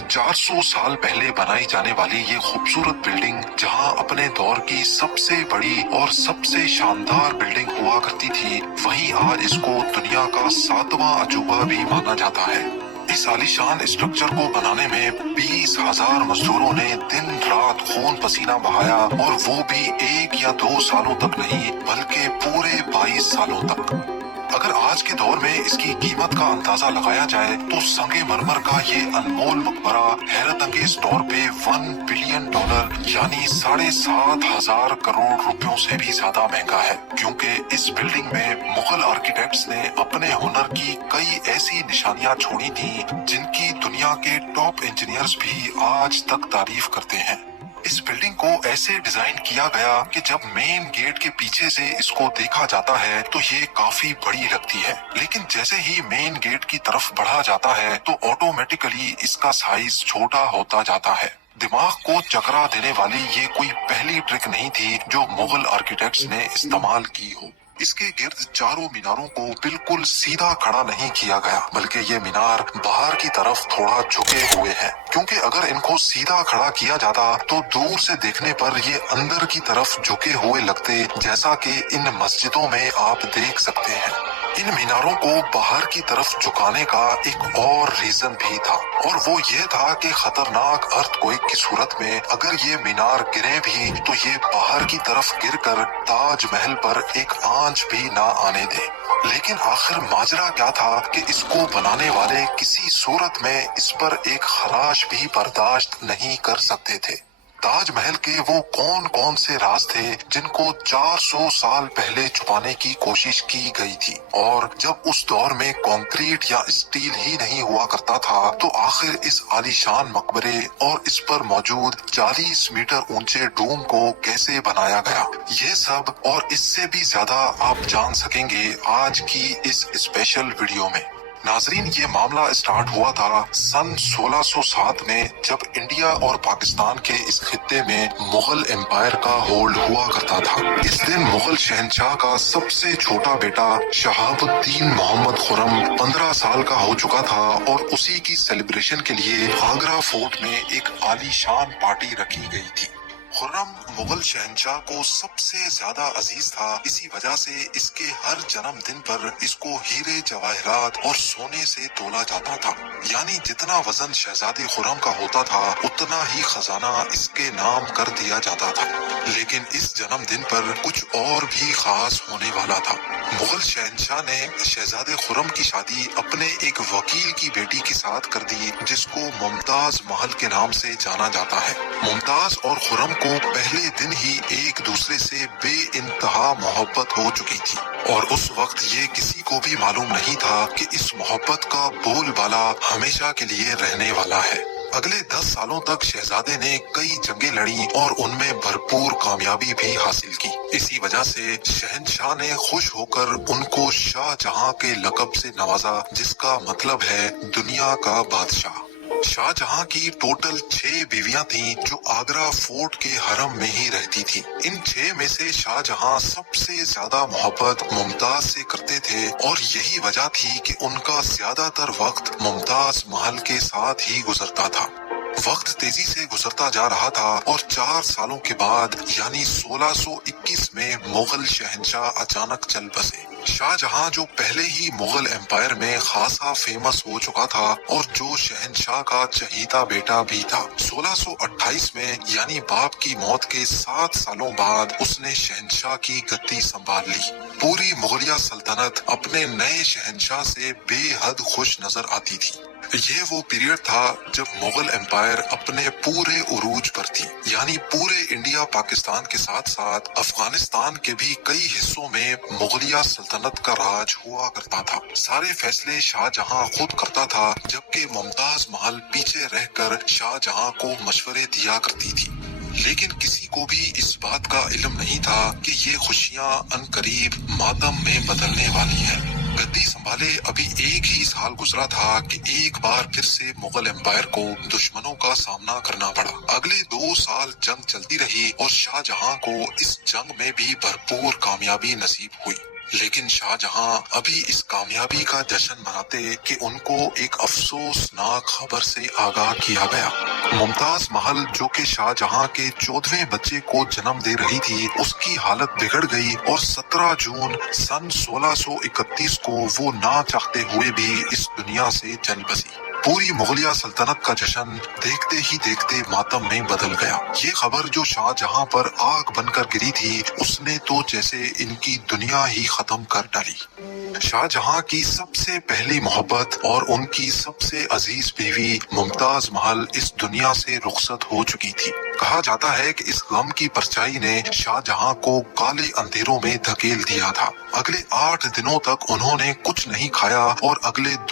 लगभग 400 साल पहले बनाई जाने वाली ये खूबसूरत बिल्डिंग, जहां अपने दौर की सबसे बड़ी और सबसे शानदार बिल्डिंग हुआ करती थी, वहीं आज इसको दुनिया का 7वां अजूबा भी माना जाता है। इस आलीशान स्ट्रक्चर को बनाने में 20,000 मजदूरों ने दिन रात खून पसीना बहाया, और वो भी 1 या 2 सालों तक नहीं, बल्कि पूरे 22 सालों तक। अगर आज के दौर में इसकी कीमत का अंदाजा लगाया जाए तो संगे मरमर का ये अनमोल मकबरा हैरत अंगेज तौर पे $1 बिलियन यानी 7,500 करोड़ रुपयों से भी ज्यादा महंगा है, क्योंकि इस बिल्डिंग में मुगल आर्किटेक्ट्स ने अपने हुनर की कई ऐसी निशानियां छोड़ी थी जिनकी दुनिया के टॉप इंजीनियर्स भी आज तक तारीफ करते हैं। इस बिल्डिंग को ऐसे डिजाइन किया गया कि जब मेन गेट के पीछे से इसको देखा जाता है तो ये काफी बड़ी लगती है, लेकिन जैसे ही मेन गेट की तरफ बढ़ा जाता है तो ऑटोमेटिकली इसका साइज छोटा होता जाता है। दिमाग को चकरा देने वाली ये कोई पहली ट्रिक नहीं थी जो मुगल आर्किटेक्ट्स ने इस्तेमाल की हो। इसके गिर्द चारों मीनारों को बिल्कुल सीधा खड़ा नहीं किया गया, बल्कि ये मीनार बाहर की तरफ थोड़ा झुके हुए हैं, क्योंकि अगर इनको सीधा खड़ा किया जाता तो दूर से देखने पर ये अंदर की तरफ झुके हुए लगते, जैसा कि इन मस्जिदों में आप देख सकते हैं। इन मीनारों को बाहर की तरफ झुकाने का एक और रीजन भी था, और वो ये था कि खतरनाक अर्थक्वेक की सूरत में अगर ये मीनार गिरे भी तो ये बाहर की तरफ गिरकर ताजमहल पर एक आंच भी ना आने दे। लेकिन आखिर माजरा क्या था कि इसको बनाने वाले किसी सूरत में इस पर एक खराश भी बर्दाश्त नहीं कर सकते थे। ताजमहल के वो कौन कौन से राज थे जिनको 400 साल पहले छुपाने की कोशिश की गई थी, और जब उस दौर में कंक्रीट या स्टील ही नहीं हुआ करता था तो आखिर इस आलीशान मकबरे और इस पर मौजूद 40 मीटर ऊंचे डूम को कैसे बनाया गया, ये सब और इससे भी ज्यादा आप जान सकेंगे आज की इस स्पेशल वीडियो में। नाजरीन, ये मामला स्टार्ट हुआ था सन 1607 में, जब इंडिया और पाकिस्तान के इस खित्ते में मुगल एम्पायर का होल्ड हुआ करता था। इस दिन मुगल शहंशाह का सबसे छोटा बेटा शहाबुद्दीन मोहम्मद खुर्रम 15 साल का हो चुका था, और उसी की सेलिब्रेशन के लिए आगरा फोर्ट में एक आलीशान पार्टी रखी गई थी। खुर्रम मुगल शहंशाह को सबसे ज्यादा अजीज था, इसी वजह से इसके हर जन्मदिन पर इसको हीरे जवाहरात और सोने से तोला जाता था, यानी जितना वजन शहजादे खुर्रम का होता था उतना ही खजाना इसके नाम कर दिया जाता था। लेकिन इस जन्मदिन पर कुछ और भी खास होने वाला था। मुगल शहंशाह ने शहजादे खुर्रम की शादी अपने एक वकील की बेटी के साथ कर दी, जिसको मुमताज महल के नाम से जाना जाता है। मुमताज और खुर्रम को पहले दिन ही एक दूसरे से बेइंतहा मोहब्बत हो चुकी थी, और उस वक्त ये किसी को भी मालूम नहीं था कि इस मोहब्बत का बोलबाला हमेशा के लिए रहने वाला है। अगले 10 सालों तक शहजादे ने कई जंगें लड़ी और उनमें भरपूर कामयाबी भी हासिल की। इसी वजह से शहंशाह ने खुश होकर उनको शाहजहां के लक़ब से नवाजा, जिसका मतलब है दुनिया का बादशाह। शाहजहां की टोटल 6 बीवियां थीं जो आगरा फोर्ट के हरम में ही रहती थी। इन 6 में से शाहजहां सबसे ज्यादा मोहब्बत मुमताज से करते थे, और यही वजह थी कि उनका ज्यादातर वक्त मुमताज महल के साथ ही गुजरता था। वक्त तेजी से गुजरता जा रहा था, और 4 सालों के बाद यानी 1621 में मुगल शहंशाह अचानक चल बसे। शाहजहां जो पहले ही मुगल एम्पायर में खासा फेमस हो चुका था और जो शहंशाह का चहीता बेटा भी था, 1628 में यानी बाप की मौत के 7 सालों बाद उसने शहंशाह की गद्दी संभाल ली। पूरी मुगलिया सल्तनत अपने नए शहंशाह से बेहद खुश नजर आती थी। ये वो पीरियड था जब मुगल एम्पायर अपने पूरे उरूज पर थी, यानी पूरे इंडिया पाकिस्तान के साथ साथ अफगानिस्तान के भी कई हिस्सों में मुगलिया सल्तनत का राज हुआ करता था। सारे फैसले शाहजहां खुद करता था, जबकि मुमताज महल पीछे रहकर शाहजहां को मशवरे दिया करती थी। लेकिन किसी को भी इस बात का इल्म नहीं था कि ये खुशियां अनकरीब मातम में बदलने वाली हैं। गद्दी संभाले अभी 1 ही साल गुजरा था कि एक बार फिर से मुगल एम्पायर को दुश्मनों का सामना करना पड़ा। अगले 2 साल जंग चलती रही और शाहजहां को इस जंग में भी भरपूर कामयाबी नसीब हुई। لیکن شاہجہاں ابھی اس کامیابی کا جشن مناتے کہ ان کو ایک افسوسناک خبر سے آگاہ کیا گیا۔ ممتاز محل جو کہ شاہجہاں کے 14ویں بچے کو جنم دے رہی تھی، اس کی حالت بگڑ گئی اور 17 جون سن 1631 کو وہ نہ چاہتے ہوئے بھی اس دنیا سے چل بسی۔ پوری مغلیہ سلطنت کا جشن دیکھتے ہی دیکھتے ماتم میں بدل گیا۔ یہ خبر جو شاہجہاں پر آگ بن کر گری تھی، اس نے تو جیسے ان کی دنیا ہی ختم کر ڈالی۔ شاہجہاں کی سب سے پہلی محبت اور ان کی سب سے عزیز بیوی ممتاز محل اس دنیا سے رخصت ہو چکی تھی۔ کہا جاتا ہے کہ اس غم کی پرچائی نے شاہجہاں کو کالے اندھیروں میں دھکیل دیا تھا۔ اگلے 8 دنوں تک انہوں نے کچھ نہیں کھایا اور اگلے